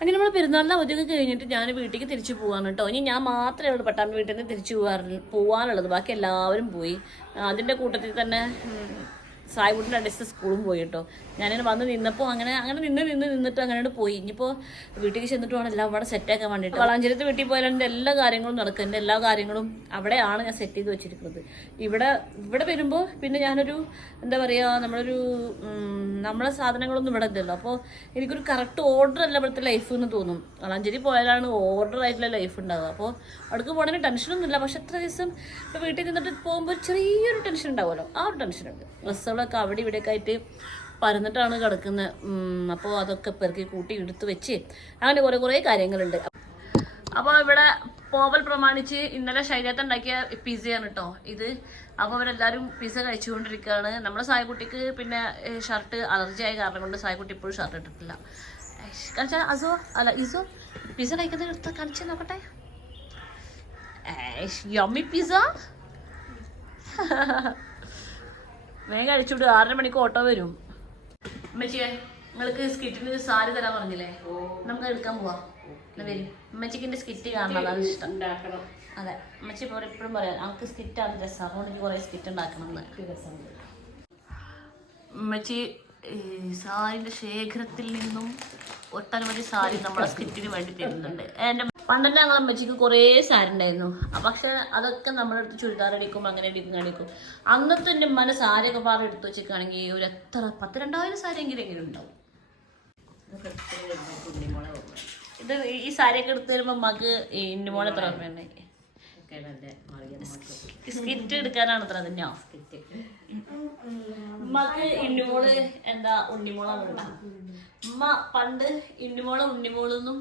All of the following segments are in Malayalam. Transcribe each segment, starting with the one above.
അങ്ങനെ നമ്മൾ പെരുന്നാളിന് അവധിയൊക്കെ കഴിഞ്ഞിട്ട് ഞാൻ വീട്ടിലേക്ക് തിരിച്ചു പോവാണ് കേട്ടോ. ഇനി ഞാൻ മാത്രമേ ഉള്ളൂ പട്ടാമ്പി വീട്ടിൽ നിന്ന് തിരിച്ചു പോകാറുള്ളൂ ബാക്കി എല്ലാവരും പോയി. അതിന്റെ കൂട്ടത്തിൽ തന്നെ ഉം, സായിബുട്ടിന്റെ അടിച്ച് സ്കൂളും പോയി കേട്ടോ. ഞാനിങ്ങനെ വന്ന് നിന്നപ്പോൾ അങ്ങനെ അങ്ങനെ നിന്ന് നിന്ന് നിന്നിട്ട് അങ്ങനെ പോയി. ഇനിയിപ്പോൾ വീട്ടിലേക്ക് ചെന്നിട്ട് വേണം എല്ലാം അവിടെ സെറ്റാക്കാൻ വേണ്ടിയിട്ട്. വളാഞ്ചേരത്ത് വീട്ടിൽ പോയാൽ എന്റെ എല്ലാ കാര്യങ്ങളും നടക്കും. എന്റെ എല്ലാ കാര്യങ്ങളും അവിടെയാണ് ഞാൻ സെറ്റ് ചെയ്ത് വെച്ചിരിക്കുന്നത്. ഇവിടെ ഇവിടെ വരുമ്പോൾ പിന്നെ ഞാനൊരു എന്താ പറയുക നമ്മളൊരു നമ്മളെ സാധനങ്ങളൊന്നും ഇവിടെ ഇല്ലല്ലോ. അപ്പോൾ എനിക്കൊരു കറക്റ്റ് ഓർഡർ അല്ല ഇവിടുത്തെ ലൈഫ് എന്ന് തോന്നും. വളാഞ്ചേരി പോയാലാണ് ഓർഡർ ആയിട്ടുള്ള ലൈഫ് ഉണ്ടാവുക. അപ്പോൾ അവിടേക്ക് പോകണമെങ്കിൽ ടെൻഷനൊന്നുമില്ല പക്ഷെ എത്ര ദിവസം ഇപ്പോൾ വീട്ടിൽ നിന്നിട്ട് പോകുമ്പോൾ ചെറിയൊരു ടെൻഷൻ ഉണ്ടാവുമല്ലോ. ആ ഒരു ടെൻഷനുണ്ട് ഡ്രസ്സുകളൊക്കെ അവിടെ ഇവിടെയൊക്കെ ആയിട്ട് പരന്നിട്ടാണ് കിടക്കുന്നത് അപ്പോൾ അതൊക്കെ പെറുക്കി കൂട്ടി എടുത്ത് വെച്ച് അങ്ങനെ കുറേ കുറേ കാര്യങ്ങളുണ്ട്. അപ്പോൾ ഇവിടെ പോവൽ പ്രമാണിച്ച് ഇന്നലെ ശൈലത്ത് ഉണ്ടാക്കിയ പിസയാണ് കേട്ടോ ഇത്. അപ്പോൾ അവരെല്ലാവരും പിസ കഴിച്ചുകൊണ്ടിരിക്കുകയാണ്. നമ്മുടെ സായക്കുട്ടിക്ക് പിന്നെ ഷർട്ട് അലർജി ആയ കാരണം കൊണ്ട് സായക്കുട്ടി ഇപ്പോഴും ഷർട്ട് ഇട്ടിട്ടില്ല. കാണിച്ചാൽ അസോ അല്ല ഇസോ പിസ കഴിക്കുന്നത് എടുത്ത് കാണിച്ച് നോക്കട്ടെ. യമ്മി പിസ വേഗം കഴിച്ചുവിട് ആറര മണിക്ക് ഓട്ടോ വരും. അമ്മച്ചിയെ നിങ്ങൾക്ക് സ്കിറ്റിന് സാരി തരാൻ പറഞ്ഞില്ലേ? നമുക്ക് എടുക്കാൻ പോവാ. വരും. ഉമ്മച്ചിക്ക് എന്റെ സ്കിറ്റ് കാണണം അതാണ് ഇഷ്ടം. അതെ. അമ്മച്ചി ഇപ്പോൾ എപ്പോഴും പറയാം നമുക്ക് സ്കിറ്റാണ് രസം. അതുകൊണ്ട് എനിക്ക് കുറേ സ്കിറ്റ് ഉണ്ടാക്കണം എന്ന്. ഉമ്മച്ചി സാരിന്റെ ശേഖരത്തിൽ നിന്നും ഒട്ടനവധി സാരി നമ്മളെ സ്കിറ്റിന് വേണ്ടി തരുന്നുണ്ട്. എന്റെ പണ്ടത്തെ ഞങ്ങളെ അമ്മച്ചിക്ക് കുറേ സാരി ഉണ്ടായിരുന്നു. പക്ഷെ അതൊക്കെ നമ്മുടെ അടുത്ത് ചുരിദാർ അടിക്കും അങ്ങനെ അടിക്കും കാണിക്കും അന്നത്തെ എന്റെ ഉമ്മാന്റെ സാരിയൊക്കെ പാറ എടുത്തു വെച്ചേക്കാണെങ്കിൽ ഒരു എത്ര പത്ത് രണ്ടായിരം സാരി എങ്കിലും എങ്ങനെ ഉണ്ടാവും. ഇത് ഈ- സാരിയൊക്കെ എടുത്ത് തരുമ്പോ മക്ക് ഇന്നുമോളെ എത്ര ഓർമ്മയുണ്ട്? സ്കിറ്റ് എടുക്കാനാണ് അത്ര തന്നെയാ ഉമ്മക്ക് ഇന്നുമോൾ എന്താ ഉണ്ണിമോളാണ് ഉണ്ടാ? ഉമ്മ പണ്ട് ഇന്നുമോളെ ഉണ്ണിമോളെന്നും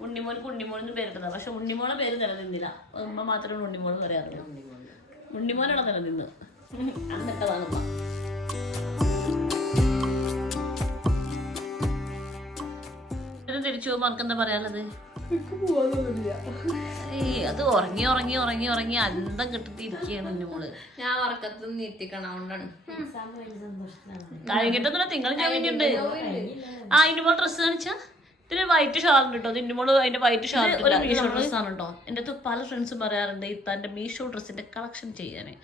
ഉണ്ണിമോൾക്ക് ഉണ്ണിമോളെന്നും പേരിട്ടതാ പക്ഷെ ഉണ്ണിമോളെ പേര് നിലനിന്നില്ല. ഉമ്മ മാത്രമേ ഉണ്ണിമോൾ പറയാറുള്ളൂ. ഉണ്ണിമോനാണ് നിലനിന്ന് അന്നിട്ടതാണ് ഉമ്മ. തിരിച്ചു പോകുമ്പോൾ എന്താ പറയാനുള്ളത്? അത് ഉറങ്ങി ഉറങ്ങി ഉറങ്ങി ഉറങ്ങി അന്തം കിട്ടിയിരിക്കുകയാണ് എന്റെ മോൾ. ഞാൻ ഉറക്കത്ത് നീട്ടിക്കണോണ്ടാണ് കഴിഞ്ഞിട്ടൊന്നും തിങ്കൾ കഴിഞ്ഞിട്ടുണ്ട് ആ ഇന്നുമോൾ ഡ്രസ്സ് കാണിച്ചാ? ഇതിന് വൈറ്റ് ഷാൾ കേട്ടോ മോൾ അതിന്റെ വൈറ്റ് ഷാൾ ഒരു മീഷോ ഡ്രസ്സാണ് കേട്ടോ എന്റെ അടുത്ത് പല ഫ്രണ്ട്സും പറയാറുണ്ട് ഇത്താന്റെ മീഷോ ഡ്രസ്സിന്റെ കളക്ഷൻ ചെയ്യാന്.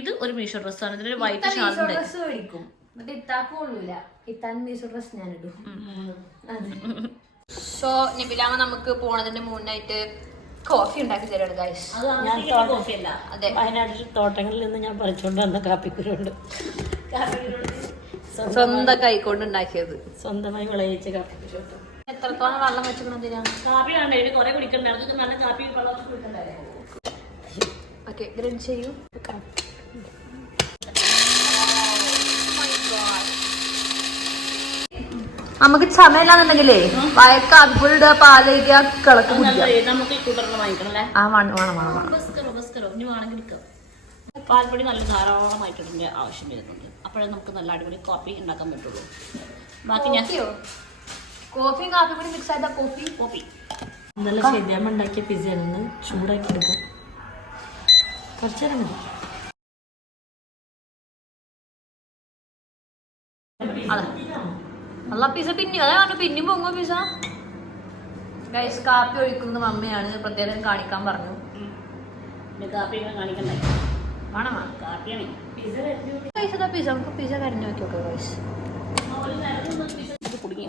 ഇത് ഒരു മീഷോ ഡ്രസ്സാണ്. ഇതിന് വൈറ്റ് ഷാർട്ട് മേടിക്കും. എന്നിട്ട് ഇത്താൻ മീഷോ ഡ്രസ് ഞാൻ ഇടും സോ നിബിലാമ നമുക്ക് പോണതിന്റെ മുന്നായിട്ട് കോഫി ഉണ്ടാക്കി തരാണ് ഗൈസ് അതെ വയനാട്ടിൽ തോട്ടങ്ങളിൽ നിന്ന് ഞാൻ പറിച്ചുകൊണ്ട് വന്ന കാപ്പിക്കുരുണ്ട്. സ്വന്തം കൈകൊണ്ട് ഉണ്ടാക്കിയത്. സ്വന്തമായി വിളയിച്ച കാപ്പിക്കുരു എത്രത്തോളം വെള്ളം വെച്ചിട്ടുണ്ടെങ്കിൽ കാപ്പി വേണ്ട ഇതിന് കുറെ കുടിക്കണ്ട? നല്ല കാപ്പി വെള്ളം ഓക്കെ ഗ്രൈൻഡ് ചെയ്യൂ. നമുക്ക് ചമയില്ലാന്നുണ്ടെങ്കിലേ വയക്ക അതുപോലെ പാലിക്കുക കിളക്ക് ആ വേണം വേണം വേണം വേണം. പാൽപ്പൊടി നല്ല ധാരാളമായിട്ടുണ്ട് ആവശ്യം വരുന്നുണ്ട്. അപ്പോഴേ നമുക്ക് നല്ല അടിപൊളി കോപ്പി ഉണ്ടാക്കാൻ പറ്റുള്ളൂ. ബാക്കി ഞാൻ കോഫി കോഫിയും കാപ്പി കൂടി മിക്സ് ആയതാ കോഫി? കോഫി. നല്ല ശരിയാമ്മ ഉണ്ടാക്കിയ പിസയിൽ നിന്ന് ചൂടാക്കി എടുക്കും. കുറച്ചു നേരം മതി. അതെ. അല്ല പിസ പിന്നെ അതാണ് പിന്നെയും പൊങ്ങോ പിസ. ഗൈസ് കാപ്പി ഒഴിക്കുന്ന മമ്മയാണ്. പ്രത്യേകം കാണിക്കാൻ പറഞ്ഞു. ഗൈസ് അതാ പിസ ഓ പിസ. കുടുങ്ങി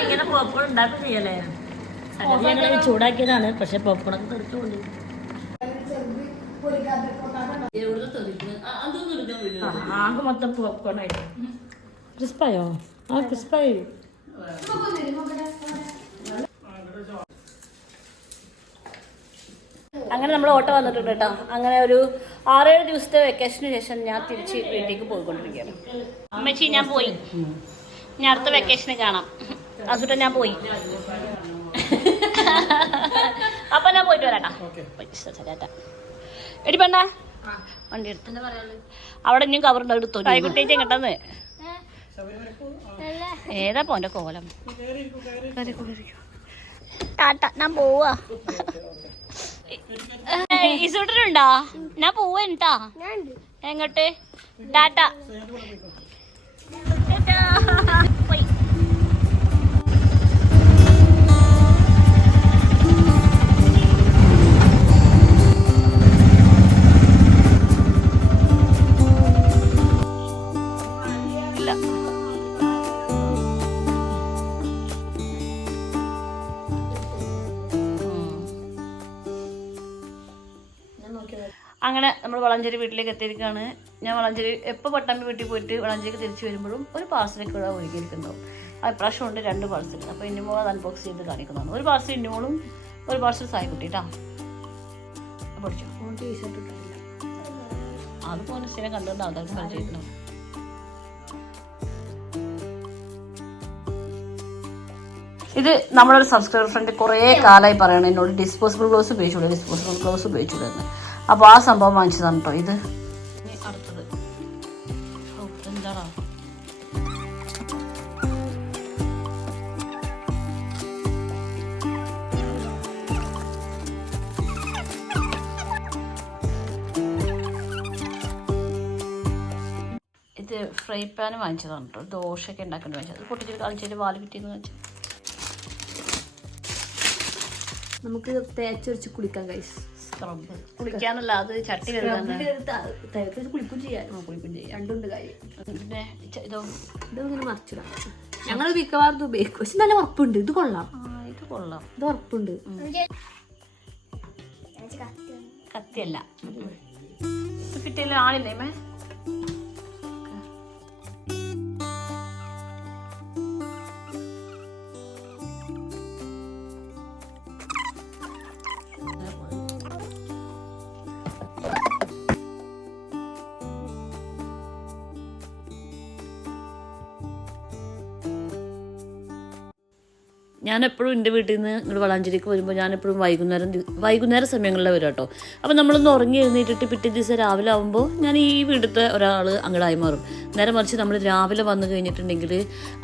ഇങ്ങനെ പോപ്കോൺ ഉണ്ടാക്കും ചൂടാക്കിയതാണ് പക്ഷെ പോപ്കോണൊക്കെ തെറിച്ചുകൊണ്ട് ആകെ മൊത്തം പോപ്കോൺ ആയിട്ട്. ക്രിസ്പായോ ആ ക്രിസ്പായി അങ്ങനെ നമ്മൾ ഓട്ടോ വന്നിട്ടുണ്ട് കേട്ടോ. അങ്ങനെ ഒരു ആറേഴ് ദിവസത്തെ വെക്കേഷന് ശേഷം ഞാൻ തിരിച്ച് വീട്ടിലേക്ക് പോയിക്കൊണ്ടിരിക്കുകയാണ്. അമ്മച്ചി ഞാൻ പോയി. ഞാൻ അടുത്ത വെക്കേഷന് കാണാം. അസുട്ട ഞാൻ പോയി. അപ്പൊ ഞാൻ പോയിട്ട് വരാട്ടാ. ചേട്ടാ എടി പെണ്ണ. വണ്ടി എടുത്ത. അവിടെ ഇനിയും കവറുണ്ട് എടുത്തു കുട്ടിയെ കിട്ടുന്നത് ഏതാ പോന്റെ കോലം? ടാറ്റ ഞാൻ പോവാ. ഇസുട്ടനുണ്ടോ ഞാൻ പോവാ എന്നിട്ടാ എങ്ങോട്ട്? ടാറ്റ. ടാറ്റാ. പോയി. ഇല്ല. അങ്ങനെ നമ്മൾ വളഞ്ചേരി വീട്ടിലേക്ക് എത്തിയിരിക്കുകയാണ്. ഞാൻ വളഞ്ചേരി എപ്പോൾ പട്ടാമ്പി വീട്ടിൽ പോയിട്ട് വളഞ്ചേരിക്ക് തിരിച്ചു വരുമ്പോഴും ഒരു പാർസലൊക്കെ ഇവിടെ ഒരുക്കിയിരിക്കുന്നുണ്ടാവും അത് ഇപ്രാവശ്യം ഉണ്ട് രണ്ട് പാർസൽ അപ്പോൾ ഇന്നിമോ അത് അൺബോക്സ് ചെയ്ത് കാണിക്കുന്നതാണ്. ഒരു പാർസൽ ഇന്നിമോളും ഒരു പാർസൽ സായി കുട്ടിട്ടാ പഠിച്ചോ അത് പോലെ സ്ഥിരം കണ്ടുകൊണ്ട് ആൾക്കാർക്ക് പരിചയിക്കണം ഇത് നമ്മളൊരു സബ്സ്ക്രൈബർ ഫ്രണ്ട് കുറേ കാലമായി പറയണം. എന്നോട് ഡിസ്പോസിബിൾ ഗ്ലൗസ് ഉപയോഗിച്ചു ഡിസ്പോസിബിൾ ഗ്ലൗസ് ഉപയോഗിച്ചൂടെന്ന് അപ്പോൾ ആ സംഭവം വാങ്ങിച്ചതാണ് കേട്ടോ ഇത്. അടുത്തത്. ഇത് ഫ്രൈ പാൻ വാങ്ങിച്ചതാണ് കേട്ടോ ദോശയൊക്കെ ഉണ്ടാക്കേണ്ടി വാങ്ങിച്ചത് പൊട്ടിച്ചിട്ട് കളിച്ചിട്ട് വാൽ കിട്ടിയെന്ന് വെച്ചാൽ നമുക്ക് തേച്ചൊരിച്ച് കുളിക്കാം ഗൈസ് സ്ക്രബ് കുളിക്കാനല്ല അത് ചട്ടി കുളിക്കും കുളിക്കും ചെയ്യാം. രണ്ടുണ്ട് കാര്യം. പിന്നെ ഇതോ ഇത് ഇങ്ങനെ മറിച്ചിടാം. ഞങ്ങൾ മിക്കവാറും ഇത് ഉപയോഗിക്കും. പക്ഷെ നല്ല ഉറപ്പുണ്ട്. ഇത് കൊള്ളാം. ആ ഇത് കൊള്ളാം. ഇത് ഉറപ്പുണ്ട്. കത്തിയല്ല. ഇത് കിട്ടിയല്ലോ ആളില്ലേ മേ ഞാൻ എപ്പോഴും എന്റെ വീട്ടിൽ നിന്ന് ഇങ്ങോട്ട് വളാഞ്ചേരിക്ക് വരുമ്പോൾ ഞാൻ എപ്പോഴും വൈകുന്നേരം വൈകുന്നേരം സമയങ്ങളിൽ വരും കേട്ടോ അപ്പോൾ നമ്മളൊന്ന് ഉറങ്ങി എഴുന്നേറ്റിട്ട് പിറ്റേ ദിവസം രാവിലെ ആകുമ്പോൾ ഞാൻ ഈ വീടത്തെ ഒരാൾ അങ്ങോട്ടായി മാറും. നേരെ മറിച്ച് നമ്മൾ രാവിലെ വന്നു കഴിഞ്ഞിട്ടുണ്ടെങ്കിൽ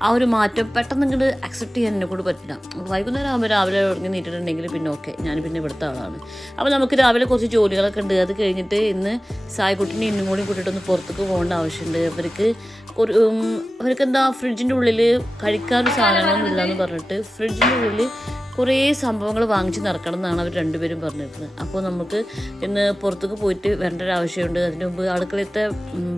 ആ ഒരു മാറ്റം പെട്ടെന്ന് ഇങ്ങോട്ട് അക്സെപ്റ്റ് ചെയ്യാൻ എന്നെ കൂടെ പറ്റില്ല. വൈകുന്നേരം ആകുമ്പോൾ രാവിലെ ഉറങ്ങി നീട്ടിട്ടുണ്ടെങ്കിൽ പിന്നെ ഓക്കെ ഞാൻ പിന്നെ ഇവിടുത്തെ ആളാണ്. അപ്പോൾ നമുക്ക് രാവിലെ കുറച്ച് ജോലികളൊക്കെ ഉണ്ട്. അത് കഴിഞ്ഞിട്ട് ഇന്ന് സായ്ക്കുട്ടിനെ ഇന്നും കൂടി കൂട്ടിയിട്ടൊന്ന് പുറത്തേക്ക് പോകേണ്ട ആവശ്യമുണ്ട് അവർക്ക് അവർക്ക് എന്താ ഫ്രിഡ്ജിന്റെ ഉള്ളിൽ കഴിക്കാനും സാധനങ്ങളൊന്നും ഇല്ലയെന്ന് പറഞ്ഞിട്ട് ഫ്രിഡ്ജിന്റെ ഉള്ളിൽ കുറേ സംഭവങ്ങൾ വാങ്ങിച്ച് നടക്കണം എന്നാണ് അവർ രണ്ടുപേരും പറഞ്ഞിരുന്നത്. അപ്പോൾ നമുക്ക് ഇന്ന് പുറത്തേക്ക് പോയിട്ട് വരേണ്ട ഒരു ആവശ്യമുണ്ട്. അതിന് മുമ്പ് അടുക്കളത്തെ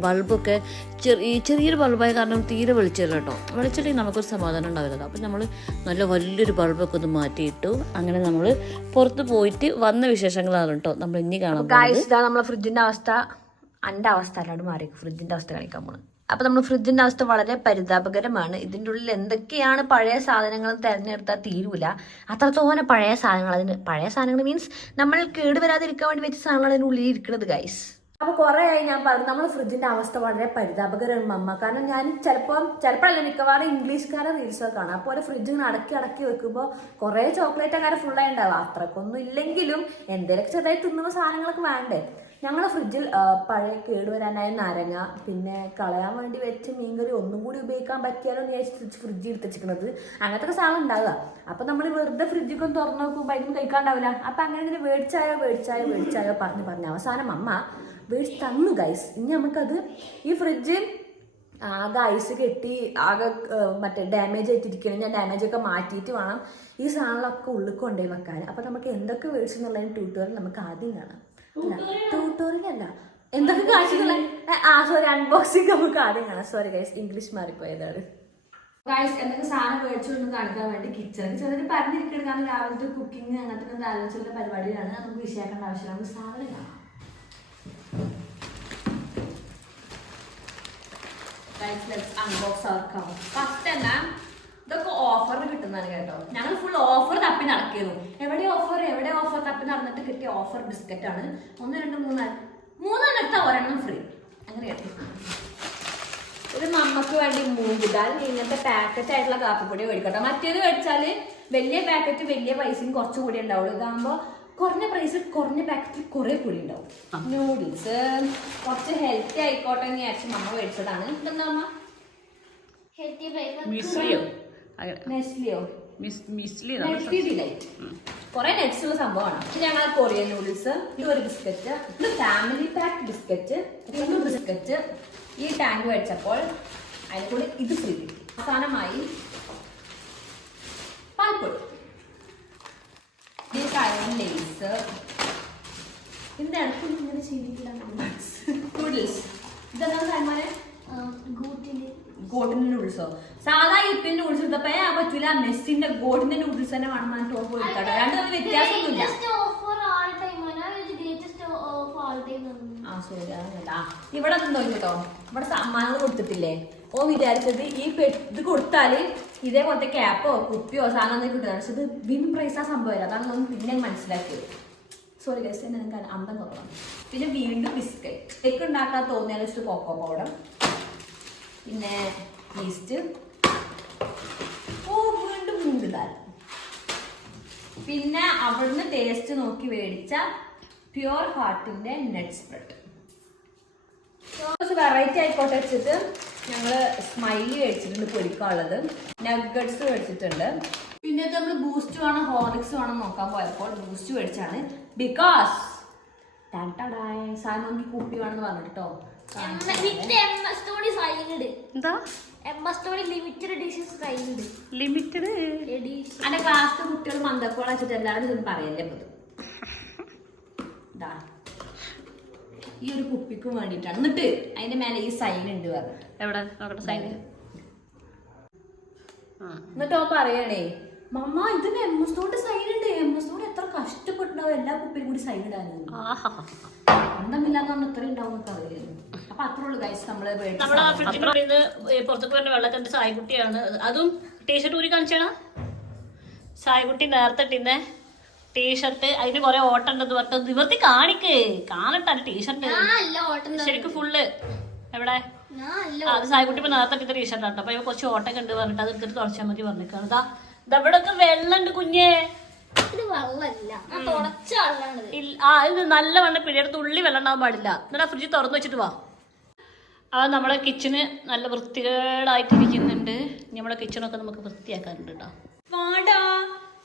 ബൾബൊക്കെ ചെറിയ ചെറിയൊരു ബൾബായ കാരണം തീരെ വെളിച്ചില്ല കേട്ടോ. വെളിച്ചില്ലെങ്കിൽ നമുക്കൊരു സമാധാനം ഉണ്ടാവില്ല അപ്പോൾ നമ്മൾ നല്ല വലിയൊരു ബൾബൊക്കെ ഒന്ന് മാറ്റിയിട്ടു അങ്ങനെ നമ്മൾ പുറത്ത് പോയിട്ട് വന്ന വിശേഷങ്ങളാണ് കേട്ടോ. നമ്മൾ ഇനി കാണാം നമ്മളെ ഫ്രിഡ്ജിന്റെ അവസ്ഥ. എന്റെ അവസ്ഥ അല്ലാണ്ട് മാറി ഫ്രിഡ്ജിന്റെ അവസ്ഥ കാണിക്കാൻ പോണ് അപ്പൊ നമ്മൾ ഫ്രിഡ്ജിന്റെ അവസ്ഥ വളരെ പരിതാപകരമാണ്. ഇതിന്റെ ഉള്ളിൽ എന്തൊക്കെയാണ് പഴയ സാധനങ്ങൾ തിരഞ്ഞെടുത്താൽ തീരൂല. അത്രത്തോനെ പഴയ സാധനങ്ങൾ അതിന് പഴയ സാധനങ്ങൾ മീൻസ് നമ്മൾ കേടുവരാതിരിക്കാൻ വേണ്ടി വെച്ച സാധനങ്ങൾ അതിന്റെ ഉള്ളിൽ ഇരിക്കുന്നത് ഗൈസ് അപ്പൊ കുറെ ആയി ഞാൻ പറഞ്ഞു നമ്മൾ ഫ്രിഡ്ജിന്റെ അവസ്ഥ വളരെ പരിതാപകരമാണ് അമ്മ കാരണം ഞാൻ ചിലപ്പോൾ ചിലപ്പോഴല്ല മിക്കവാറും ഇംഗ്ലീഷുകാരെ റീൽസൊക്കെ കാണാം. അപ്പോൾ ഫ്രിഡ്ജ് ഇങ്ങനെ അടക്കി അടക്കി വെക്കുമ്പോൾ കുറേ ചോക്ലേറ്റ് അങ്ങനെ ഫുള്ളായി ഉണ്ടാവും. അത്രക്കൊന്നും ഇല്ലെങ്കിലും എന്തെങ്കിലും ചെറുതായി തിന്നുന്ന സാധനങ്ങളൊക്കെ വേണ്ടേ? ഞങ്ങളുടെ ഫ്രിഡ്ജിൽ പഴയ കേടുവരാനായ നാരങ്ങ പിന്നെ കളയാൻ വേണ്ടി വെച്ച മീൻകറി ഒന്നും കൂടി ഉപയോഗിക്കാൻ പറ്റിയാലോ എന്ന് വിചാരിച്ച് ഫ്രിഡ്ജിൽ എടുത്ത് വെച്ചിരിക്കുന്നത് അങ്ങനത്തെ ഒക്കെ സാധനം ഉണ്ടാവുക. അപ്പൊ നമ്മൾ വെറുതെ ഫ്രിഡ്ജൊക്കെ ഒന്ന് തുറന്നു നോക്കുമ്പോൾ അതിനും കഴിക്കാണ്ടാവില്ല. അപ്പൊ അങ്ങനെ ഇതിന് മേടിച്ചായോ മേടിച്ചായോ മേടിച്ചായോ പറഞ്ഞ് പറഞ്ഞ് അവസാനം അമ്മ മേടിച്ച് തന്നു ഗൈസ് ഇനി നമുക്കത് ഈ ഫ്രിഡ്ജിൽ ആകെ ഐസ് കെട്ടി ആകെ മറ്റേ ഡാമേജ് ആയിട്ടിരിക്കണം ഞാൻ ഡാമേജ് ഒക്കെ മാറ്റിയിട്ട് വേണം ഈ സാധനങ്ങളൊക്കെ ഉള്ളിൽ കൊണ്ടുപോയി വെക്കാൻ. അപ്പം നമുക്ക് എന്തൊക്കെ മേടിച്ചു എന്നുള്ളതിന് ട്യൂട്ടോറിയൽ നമുക്ക് ആദ്യം കാണാം. ട്യൂട്ടോറിയൽ അല്ല എന്തൊക്കെ കാണിച്ചിട്ടുള്ള ആ സോറി അൺബോക്സിങ് നമുക്ക് ആദ്യം കാണാം. സോറി ഗൈസ് ഇംഗ്ലീഷ് മാറിപ്പോയതാണ്. ഗൈസ് എന്തൊക്കെ സാധനം മേടിച്ചുകൊണ്ട് കാണിക്കാൻ വേണ്ടി കിച്ചൺ ചെറിയ പറഞ്ഞിരിക്കണം. കാരണം രാവിലത്തെ കുക്കിംഗ് അങ്ങനത്തെ ആലോചിച്ചുള്ള പരിപാടിയാണ് നമുക്ക് വിഷയാക്കേണ്ട ആവശ്യമില്ല നമുക്ക് സാധനം കാണാം. ഫസ്റ്റ് തന്നെ ഇതൊക്കെ ഓഫറിന് കിട്ടുന്നതാണ് കേട്ടോ. ഞങ്ങൾ ഫുൾ ഓഫർ തപ്പി നടക്കിയിരുന്നു എവിടെ ഓഫർ എവിടെ ഓഫർ തപ്പി നടന്നിട്ട് കിട്ടിയ ഓഫർ ബിസ്ക്കറ്റ് ആണ്. ഒന്ന് രണ്ട് മൂന്ന് മൂന്നെണ്ണം എടുത്താൽ ഒരെണ്ണം ഫ്രീ അങ്ങനെ കേട്ടോ ഇത് നമ്മക്ക് വേണ്ടി മൂങ്കുദാൽ ഇങ്ങനത്തെ പാക്കറ്റ് ആയിട്ടുള്ള കാപ്പിപ്പൊടി മേടിക്കട്ടോ. മറ്റേത് മേടിച്ചാൽ വലിയ പാക്കറ്റ് വലിയ പൈസയും കുറച്ചും കൂടി ഉണ്ടാവുള്ളൂ. ഇതാകുമ്പോ കുറഞ്ഞ പ്രൈസിൽ കുറഞ്ഞ പാക്കറ്റിൽ കുറെ കൂടി ഉണ്ടാവും. നൂഡിൽസ് കുറച്ച് ഹെൽത്തി ആയിക്കോട്ടെ എന്ന് വിചാരിച്ച് മമ്മ മേടിച്ചതാണ്. ഇതെന്താ അമ്മ ഹെൽത്തി നെസ്ലിയോ മിസ് മിസ്ലി ഡിലൈറ്റ്. കുറെ നെറ്റ്സ് ഉള്ള സംഭവമാണ്. ഇത് ഞങ്ങൾ കൊറിയൻ നൂഡിൽസ് ഇത് ഒരു ബിസ്ക്കറ്റ് ഇത് ഫാമിലി പാക്ക് ബിസ്ക്കറ്റ് ഇത് ബിസ്ക്കറ്റ്. ഈ ടാങ്ക് മേടിച്ചപ്പോൾ അതിനെ കൂടെ ഇത് ഫ്രീ അവസാനമായി പാൽപ്പൊടി. ഇത് കാര്യം ലേസ് എന്താണ് ഇങ്ങനെ ചെയ്തിട്ടില്ല നൂഡിൽസ് ഇതെന്താണ് ഗൂട്ടിൽ ഗോട്ടിന്റെ നൂഡിൽസോ സാധാ ഇപ്പിന്റെ നൂഡിൽസ് എടുത്തപ്പോ ആ പറ്റൂല മെസ്സിന്റെ ഗോട്ടിന്റെ നൂഡിൽസ് തന്നെ വേണം ടോപ്പ് എടുക്കട്ടെ രണ്ടും തമ്മിൽ വ്യത്യാസമൊന്നുമില്ല. ഇവിടെ എന്തോ കേട്ടോ. ഇവിടെ സമ്മാനങ്ങൾ കൊടുത്തിട്ടില്ലേ? ഓ വിചാരിച്ചത് ഈ ഇത് കൊടുത്താൽ ഇതേപോലത്തെ ക്യാപ്പോ കുപ്പിയോ സാധനം ഒന്നും കിട്ടുക പക്ഷെ ഇത് വിൻ പ്രൈസാ ആ സംഭവം അതാണ് നമ്മൾ പിന്നെ മനസ്സിലാക്കിയത്. സോറി ഗസ് നിങ്ങൾക്ക് അന്തം കുറവാണ്. പിന്നെ വീണ്ടും ബിസ്ക്കറ്റ് കേക്ക് ഉണ്ടാക്കാൻ തോന്നിയാൽ വെച്ചിട്ട് കൊക്കോ പൗഡർ പിന്നെ ഈസ്റ്റ് ഓ വീണ്ടും മൂടുതാൽ പിന്നെ അവിടുന്ന് ടേസ്റ്റ് നോക്കി മേടിച്ച പ്യുവർ ഹാർട്ടിന്റെ നെറ്റ് സ്പ്രെഡ് വെറൈറ്റി ആയിക്കോട്ടെ വെച്ചിട്ട് ഞങ്ങൾ സ്മൈലി മേടിച്ചിട്ടുണ്ട് പൊരിക്കാനുള്ളത്. നഗ്ഗറ്റ്സ് മേടിച്ചിട്ടുണ്ട്. പിന്നെ നമ്മൾ ബൂസ്റ്റ് വേണം ഹോർലിക്സ് വേണം നോക്കാൻ പോയപ്പോൾ ബൂസ്റ്റ് മേടിച്ചാണ് ബിക്കോസ് സാധനം കുപ്പി വേണമെന്ന് പറഞ്ഞിട്ടോ എന്താ? ലിമിറ്റഡ് എഡിഷൻസ് സൈനുണ്ട് ലിമിറ്റഡ് എഡിഷൻ അന്റെ ക്ലാസ്സിലെ കുട്ടികൾ മന്ദക്കോള വെച്ചിട്ട് എല്ലാവരും ഇതൊന്നും പറയല്ലേ അപ്പൊ ഇതാ? ഈ ഒരു കുപ്പിക്കും വേണ്ടിയിട്ടാണ്. എന്നിട്ട് അതിന്റെ മേലെ ഈ സൈൻ ഉണ്ട് എവിടെ? നോക്കട്ടെ സൈൻ എന്നിട്ട് പറയണേ മമ്മ ഇതിന് എം എസ് കൊണ്ട് സൈൻ ഉണ്ട്. എം എസ് കൊണ്ട് എത്ര കഷ്ടപ്പെട്ടുണ്ടാവും എല്ലാ കുപ്പിയും കൂടി സൈൻ ഇടാനും ആഹാ. അന്തമില്ലാന്ന് പറഞ്ഞാൽ ഇത്രയും ഉണ്ടാവും എന്നൊക്കെ അപ്പൊ അത്രേ ഉള്ളൂ ഗൈസ് നമ്മൾ നമ്മളെ. ഫ്രിഡ്ജിനുള്ളിൽ നിന്ന് പുറത്തേക്ക് വരുന്ന വെള്ളത്തിന്റെ സായ്കുട്ടിയാണ് അതും ടീഷർട്ട് ഊരി കാണിച്ചാണ് സായ്കുട്ടി നേരത്തെ ഇട്ടിന്നെ ടീഷർട്ട് അതിന് കുറെ ഓട്ടം ഉണ്ടെന്ന് പറഞ്ഞു നിവർത്തി കാണിക്ക്. കാണട്ടെ ടീഷർട്ട് ശരിക്കും ഫുള്ള് എവിടെ? അത് സായ്കുട്ടി ഇപ്പൊ നേരത്തെ ഇട്ട ടീഷർട്ട് ആട്ടോ അപ്പൊ ഇവ കുറച്ച് ഓട്ടം ഉണ്ട് പറഞ്ഞിട്ട് അത് എടുത്തിട്ട് തുടച്ചാൽ മതി പറഞ്ഞിട്ട് ഇതാ ഇതവിടെ ഒക്കെ വെള്ളം കുഞ്ഞേ. ആ ഇത് നല്ല വെള്ളം. പിടിയുടെ തുള്ളി വെള്ളം ഉണ്ടാവാൻ പാടില്ല. എന്നിട്ട് ആ ഫ്രിഡ്ജ് തുറന്നു വെച്ചിട്ട് വാ. ആ നമ്മളെ കിച്ചണ് നല്ല വൃത്തികേടായിട്ടിരിക്കുന്നുണ്ട്. നമ്മുടെ നമ്മളെ കിച്ചണൊക്കെ നമുക്ക് വൃത്തിയാക്കാനുണ്ട് കേട്ടോ വാടാ.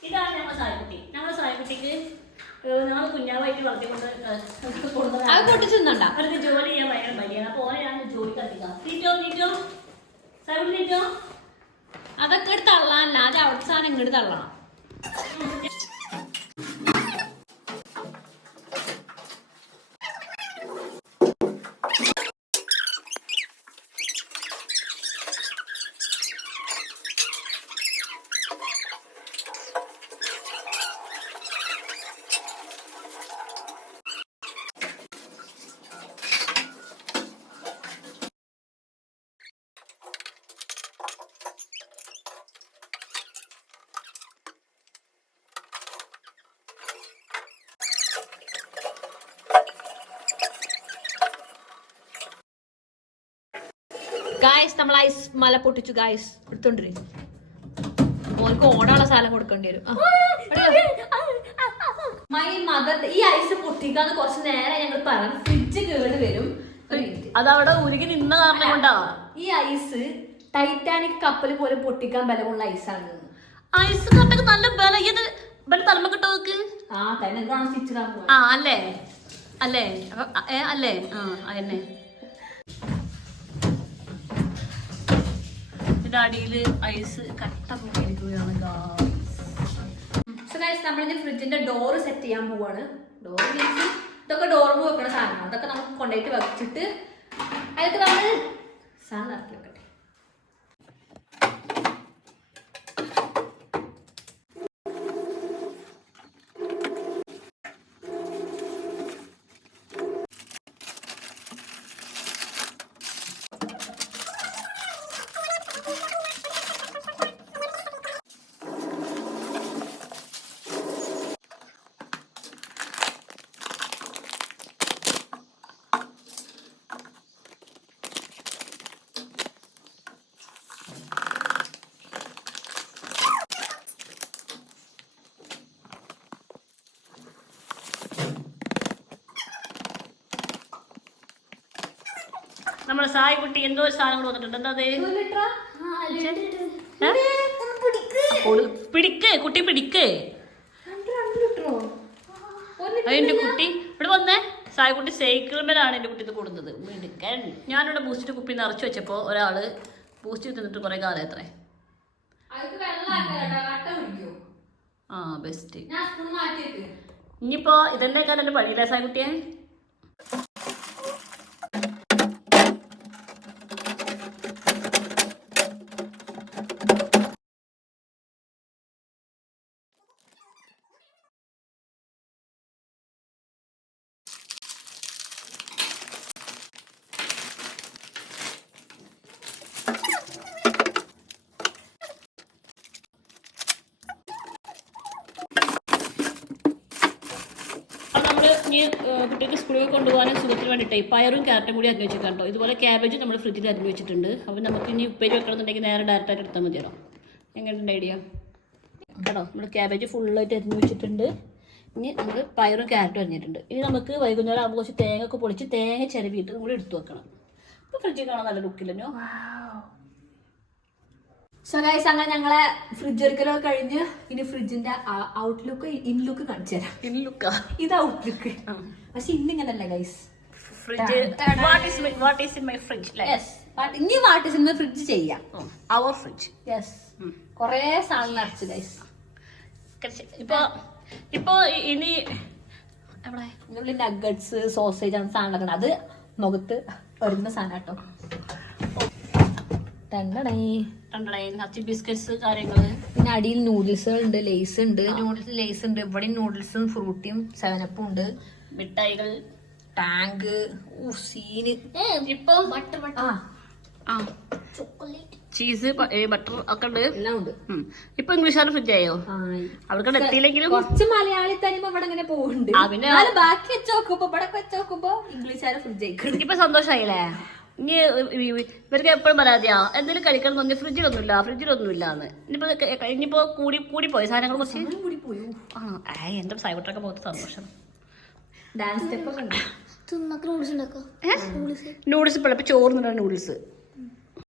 ഇതാണ് ഞങ്ങളുടെ സായക്കുട്ടി. ഞങ്ങളുടെ സായക്കുട്ടിക്ക് ഞങ്ങൾ കുഞ്ഞാവായിട്ട് വളർത്തിക്കൊണ്ട് കൊണ്ടുവന്നതാണ്. അത് പൊട്ടിച്ച് തിന്നണ്ട. അവർക്ക് ജോലി ചെയ്യാൻ ഭയങ്കര മടിയാണ്. അപ്പൊ ഓനെ ഞാൻ ജോലി കത്തിക്കാം. നീറ്റോ നീറ്റോ? സായക്കുട്ടി നീറ്റോ? അതൊക്കെ എടുത്ത് തള്ളാനല്ല അത് അവസാനം ഇങ്ങോട്ട് തള്ളണം. നമ്മൾ ഐസ് മല പൊട്ടിച്ചു ഗായ്സ് എടുത്തോണ്ടിരി. ഓർക്ക് ഓടാനുള്ള സാധനം കൊടുക്കേണ്ടി വരും. മൈ മദർ ഈ ഐസ് പൊട്ടിക്കാന്ന് കുറച്ച് നേരം ഞങ്ങൾ പറഞ്ഞു. ഫ്രിഡ്ജ് കേട് വരും. അതവിടെ ഉരുകി നിന്ന കാരണം കൊണ്ടാ. ഈ ഐസ് ടൈറ്റാനിക് കപ്പൽ പോലെ പൊട്ടിക്കാൻ ബലമുള്ള ആണ് ഐസ് കപ്പൊക്കെ നല്ല ബല ഇത് ബല തലമ കിട്ടോ നോക്ക് ആ തന്നെ ആ അല്ലേ? അല്ലേ? അല്ലേ? ആ അതന്നെ. ഇതിന്റെ അടിയിൽ ഐസ് കട്ട പോയിരിക്കുകയാണ് സോ ഗൈസ് നമ്മളിനി ഫ്രിഡ്ജിന്റെ ഡോറ് സെറ്റ് ചെയ്യാൻ പോവാണ്. ഡോർ മീൻസ് ഇതൊക്കെ ഡോറിന് വെക്കണ സാധനമാണ് അതൊക്കെ നമുക്ക് കൊണ്ടുപോയിട്ട് വെച്ചിട്ട് അതിലേക്ക് നമ്മൾ സാധനം ഇറക്കി വെക്കട്ടെ. നമ്മുടെ സായ്ക്കുട്ടി എന്തോ ഒരു സാധനം വന്നിട്ടുണ്ട്. എന്താ അത്? പിടിക്ക്. കുട്ടി പിടിക്ക്. അതിന്റെ കുട്ടി. ഇവിടെ വന്നേ. സായക്കുട്ടി സൈക്കിളിന്മേലാണ് എന്റെ കുട്ടി ഇത് കൂടുന്നത്. മിടുക്കൻ. ഞാനിവിടെ ബൂസ്റ്റ് കുപ്പി നിറച്ചു വെച്ചപ്പോ ഒരാൾ ബൂസ്റ്റ് തിന്നിട്ട് കൊറേ കാലം എത്രേ ആ ബെസ്റ്റ് ഇനിയിപ്പോ ഇതെന്നെ കാലം പണിയില്ല സായക്കുട്ടിയെ അത് നമ്മൾ ഇനി കുട്ടികൾക്ക് സ്കൂളിൽ കൊണ്ടുപോകാനും സുഖത്തിന് വേണ്ടിയിട്ട് പയറും ക്യാരറ്റും കൂടി അരിഞ്ഞ് കേട്ടോ. ഇതുപോലെ ക്യാബേജ് നമ്മൾ ഫ്രിഡ്ജിൽ അരിഞ്ഞ് വെച്ചിട്ടുണ്ട്. അപ്പോൾ നമുക്ക് ഇനി ഉപ്പേരി വെക്കണമെന്നുണ്ടെങ്കിൽ നേരെ ഡയറക്റ്റായിട്ട് എടുത്താൽ മതിയല്ലോ. എങ്ങനെയുണ്ട് ഐഡിയ കേട്ടോ നമ്മൾ ക്യാബേജ് ഫുള്ളായിട്ട് അരിഞ്ഞ് വെച്ചിട്ടുണ്ട്. ഇനി നമ്മൾ പയറും ക്യാരറ്റും അരിഞ്ഞിട്ടുണ്ട്. ഇനി നമുക്ക് വൈകുന്നേരം ആകുമ്പോൾ കുറച്ച് തേങ്ങ ഒക്കെ പൊളിച്ച് തേങ്ങ ചിരവിയിട്ട് നമ്മൾ എടുത്തു വെക്കണം. അപ്പോൾ ഫ്രിഡ്ജിൽ കാണാൻ നല്ല ലുക്കില്ലല്ലോ സോ ഗൈസ് അങ്ങനെ ഞങ്ങളെ ഫ്രിഡ്ജ് എടുക്കലൊക്കെ കഴിഞ്ഞ് ഇനി ഫ്രിഡ്ജിന്റെ ഔട്ട്ലുക്ക് ഇൻലുക്ക് കാണിച്ചു തരാം. ലുക്കാ ഇത് ഔട്ട്ലുക്ക് പക്ഷെ ഇന്നിങ്ങനല്ല guys what in my fridge ഇനി വാട്ട് സിനിമ ഫ്രിഡ്ജ് ചെയ്യാം. അവർ ഫ്രിഡ്ജ് യെസ് കൊറേ സാധനം നിറച്ചു ഗൈസ് ഇപ്പൊ ഇപ്പൊ ഇനി ഇവിടെ നഗറ്റ്സ് സോസേജ് ആണ് സാധനങ്ങളൊക്കെ. അത് മുഖത്ത് വരുന്ന സാധനം കേട്ടോ. രണ്ടടേ രണ്ടടേ നച്ച് ബിസ്ക്കറ്റ്സ് കാര്യങ്ങൾ. പിന്നെ അടിയിൽ നൂഡിൽസ് ഉണ്ട് ലേസ് ഉണ്ട് നൂഡിൽസ് ലേസ് ഉണ്ട് ഇവിടെ നൂഡിൽസും ഫ്രൂട്ടിയും സെവനപ്പും ഉണ്ട്. മിഠായികൾ ടാങ്ക് സീന് ഇപ്പൊ ചീസ് ബട്ടർ ഒക്കെ ഉണ്ട്. എല്ലാം ഉണ്ട്. ഇപ്പൊ ഇംഗ്ലീഷുകാരുടെ ഫ്രിഡ്ജ് ആയോ? അവർക്ക് എത്തിയില്ലെങ്കിലും കുറച്ച് മലയാളി തനിമ ഇവിടെ ഇങ്ങനെ പോകുന്നുണ്ട് ബാക്കി വെച്ച് നോക്കുമ്പോ ഇവിടെ വെച്ച് നോക്കുമ്പോ ഇംഗ്ലീഷുകാരെ ഫ്രിഡ്ജ് ആയിക്കണം ഇപ്പൊ സന്തോഷായില്ലേ? ഇനി ഇവർക്ക് എപ്പോഴും പരാതിയാ എന്തെങ്കിലും കഴിക്കണം തോന്നിയ ഫ്രിഡ്ജിലൊന്നുമില്ല ഫ്രിഡ്ജിലൊന്നുമില്ല എന്ന്. ഇനിയിപ്പോ ഇനിയിപ്പോ കൂടി കൂടി പോയി സാധനങ്ങൾ കുറച്ച്? കൂടി പോയോ ആണോ ഏ എന്റെ സൈബട്ടൊക്കെ പോകത്ത് സന്തോഷം. ഡാൻസ് സ്റ്റെപ്പ് ഒക്കെ ഉണ്ട്? തിന്നൊക്കെ നൂഡിൽസ് ഉണ്ടാക്കാം? നൂഡിൽസ് ഇപ്പോൾ ഇപ്പൊ ചോറ് നൂഡിൽസ്